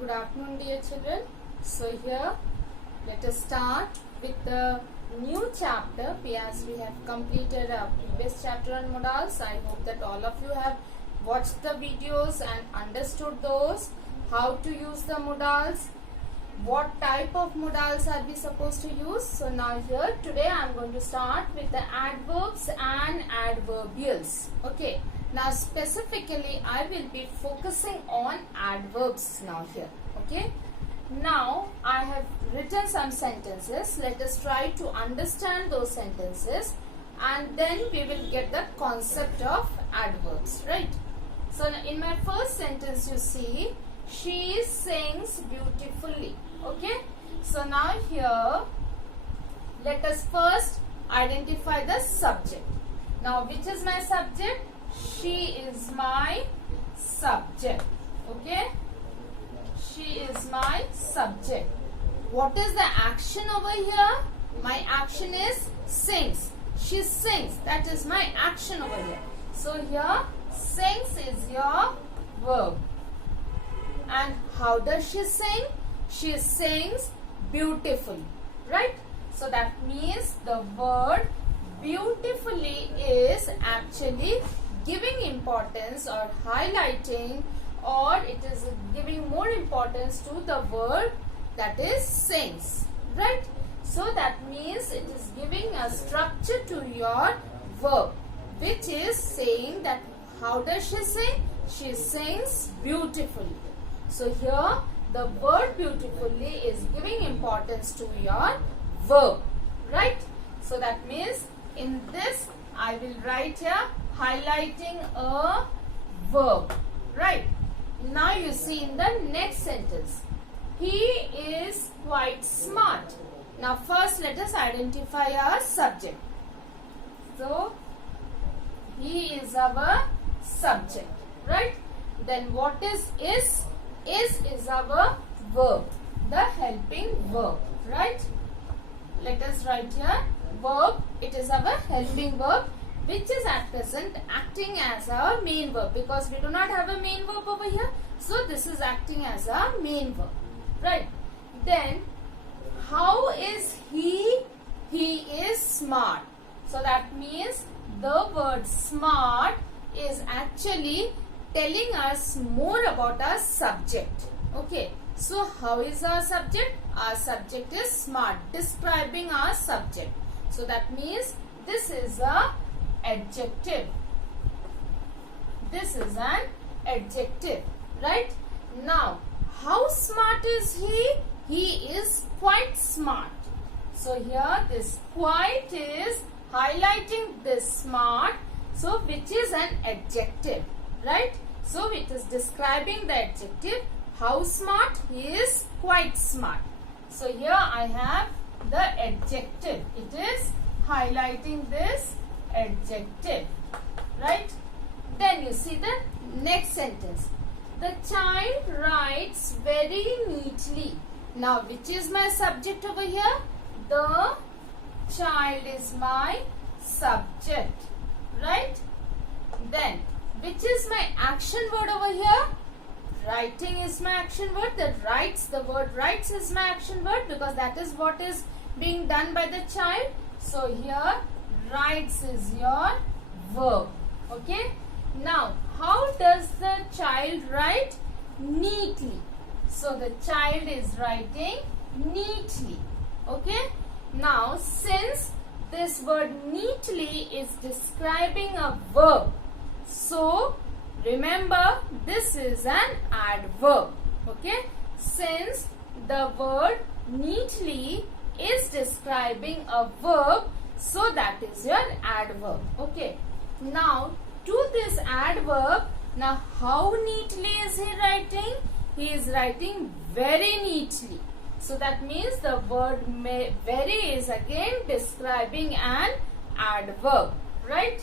Good afternoon, dear children. So here let us start with the new chapter as we have completed our previous chapter on modals. I hope that all of you have watched the videos and understood those, how to use the modals, what type of modals are we supposed to use. So now here today I am going to start with the adverbs and adverbials. Okay. Now specifically I will be focusing on adverbs now here. Okay. Now I have written some sentences. Let us try to understand those sentences and then we will get the concept of adverbs, right? So in my first sentence you see, she sings beautifully. Okay. So now here let us first identify the subject. Now which is my subject? She is my subject. Okay. She is my subject. What is the action over here? My action is sings. She sings. That is my action over here. So here sings is your verb. And how does she sing? She sings beautifully. Right? So that means the word beautifully is actually giving importance or highlighting, or it is giving more importance to the word that is sings, right? So that means it is giving a structure to your verb, which is saying that how does she sing? She sings beautifully. So here the word beautifully is giving importance to your verb, right? So that means in this I will write here highlighting a verb, right? Now you see in the next sentence, he is quite smart. Now first let us identify our subject. So he is our subject, right? Then what is? Is our verb, the helping verb, right? Let us write here verb. It is our helping verb, which is at present acting as our main verb, because we do not have a main verb over here. So this is acting as our main verb, right? Then how is he? He is smart. So that means the word smart is actually telling us more about our subject. Okay. So how is our subject? Our subject is smart, describing our subject. So that means this is a adjective. This is an adjective, right? Now, how smart is he? He is quite smart. So here this quite is highlighting this smart, so which is an adjective, right? So it is describing the adjective. How smart? He is quite smart. So here I have the adjective. It is highlighting this adjective, right? Then you see the next sentence. The child writes very neatly. Now which is my subject over here? The child is my subject, right? Then which is my action word over here? Writing is my action word. The word writes is my action word, because that is what is being done by the child. So here writes is your verb. Okay. Now how does the child write? Neatly. So the child is writing neatly. Okay. Now since this word neatly is describing a verb, so remember this is an adverb. Okay. Since the word neatly is describing a verb, so that is your adverb. Okay. Now to this adverb, now how neatly is he writing? He is writing very neatly. So that means the word very is again describing an adverb, right?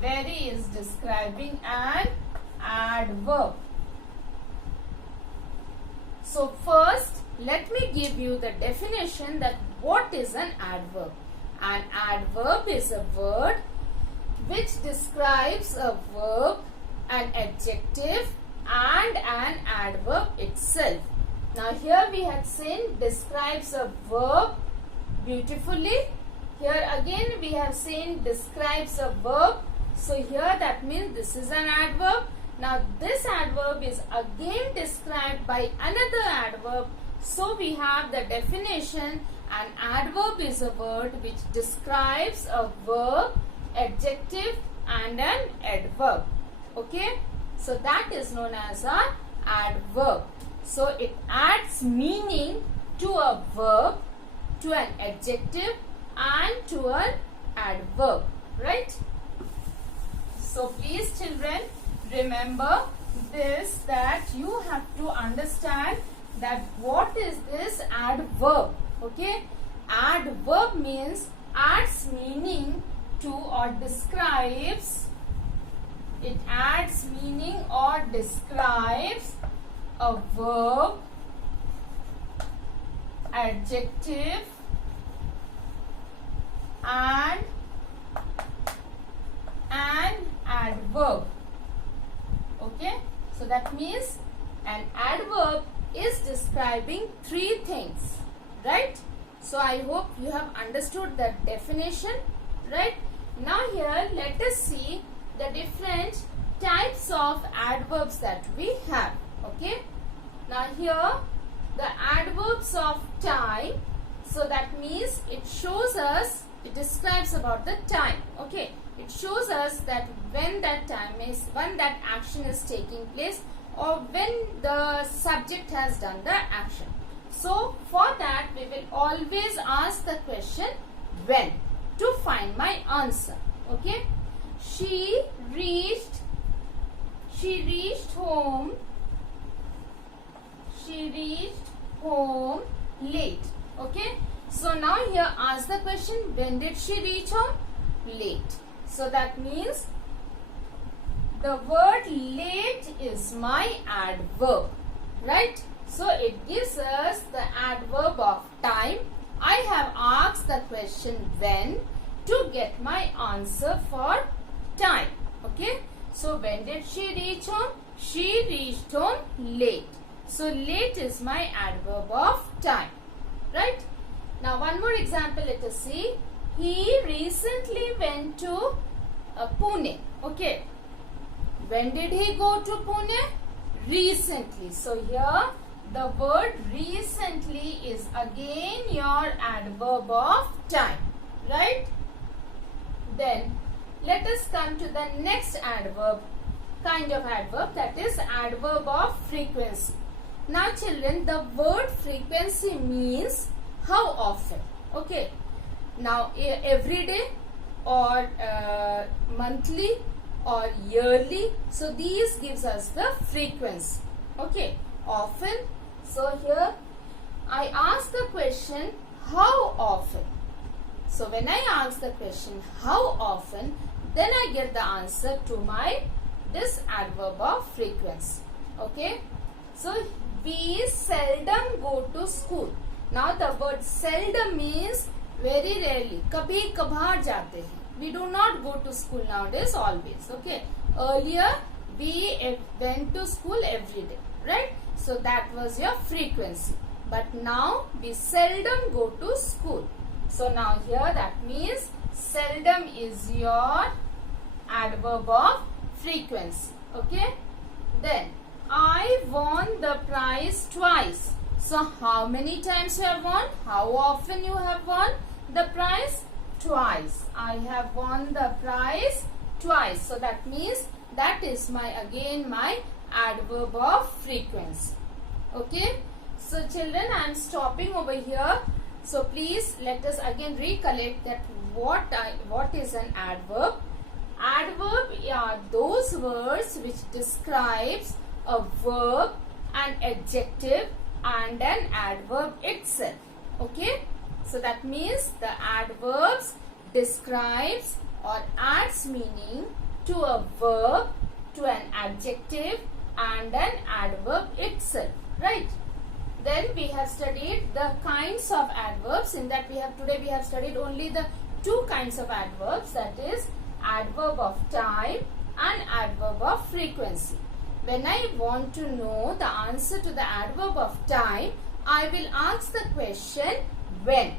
Very is describing an adverb. So first let me give you the definition that what is an adverb. An adverb is a word which describes a verb, an adjective and an adverb itself. Now here we had seen describes a verb beautifully. Here again we have seen describes a verb. So here that means this is an adverb. Now this adverb is again described by another adverb. So we have the definition: an adverb is a word which describes a verb, adjective and an adverb. Okay, so that is known as an adverb. So it adds meaning to a verb, to an adjective and to an adverb, right? So please children, remember this, that you have to understand that what is this adverb. Okay, adverb means adds meaning to or describes, it adds meaning or describes a verb, adjective and an adverb. Okay, so that means an adverb is describing three things, right? So I hope you have understood the definition, right? Now here let us see the different types of adverbs that we have. Okay, now here the adverbs of time. So that means it shows us, it describes about the time. Okay, it shows us that when that time is, when that action is taking place, or when the subject has done the action. So for that we will always ask the question when to find my answer. Okay, she reached home late. Okay, so now here ask the question, when did she reach home? Late. So that means the word late is my adverb, right? So it gives us the adverb of time. I have asked the question when to get my answer for time. Okay, so when did she reach home? She reached home late. So late is my adverb of time, right? Now one more example, let us see. He recently went to Pune. Okay, when did he go to Pune? Recently. So here the word recently is again your adverb of time, right? Then let us come to the next adverb, kind of adverb, that is adverb of frequency. Now children, the word frequency means how often. Okay, now every day or monthly or yearly. So these gives us the frequency. Okay, often. So here I ask the question how often. So when I ask the question how often, then I get the answer to my this adverb of frequency. Okay, so we seldom go to school. Now the word seldom means very rarely, kabhi kabhar jate hain. We do not go to school nowadays, always. Okay, earlier we went to school every day, right? So that was your frequency. But now we seldom go to school. So now here that means seldom is your adverb of frequency. Okay, then I won the prize twice. So how many times you have won? How often you have won the prize? Twice. I have won the prize twice. So that means that is my again my adverb of frequency. Okay, so children, I am stopping over here. So please let us again recollect that what is an adverb. Adverb are those words which describes a verb, an adjective and an adverb itself. Okay, so that means the adverbs describes or adds meaning to a verb, to an adjective and an adverb itself, right? Then we have studied the kinds of adverbs. In that today we have studied only the two kinds of adverbs, that is adverb of time and adverb of frequency. when I want to know the answer to the adverb of time, I will ask the question when.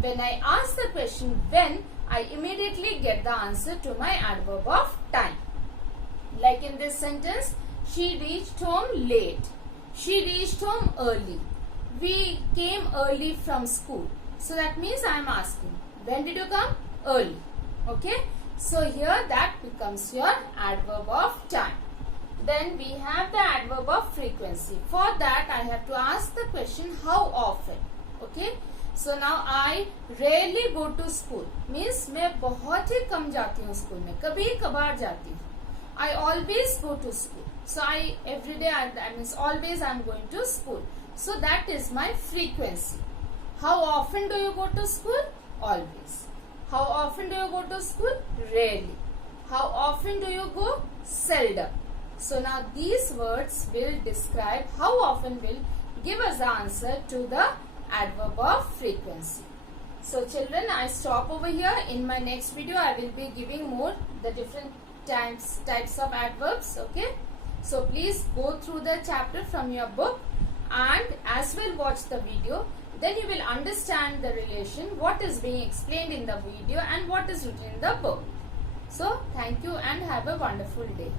When I ask the question when, I immediately get the answer to my adverb of time. Like in this sentence, she reached home late. She reached home early. We came early from school. So that means I am asking, when did you come? Early. Okay. So here that becomes your adverb of time. Then we have the adverb of frequency. For that I have to ask the question how often. Okay. So now I rarely go to school. Means मैं बहुत ही कम जाती हूँ school में. कभी कभार जाती हूँ. I always go to school. So every day that means always I am going to school. So that is my frequency. How often do you go to school? Always. How often do you go to school? Rarely. How often do you go? Seldom. So now these words will describe how often will give us the answer to the adverb of frequency. So children, I stop over here. In my next video I will be giving more the different types of adverbs. Okay. So please go through the chapter from your book and as well watch the video. Then you will understand the relation, what is being explained in the video and what is written in the book. So thank you and have a wonderful day.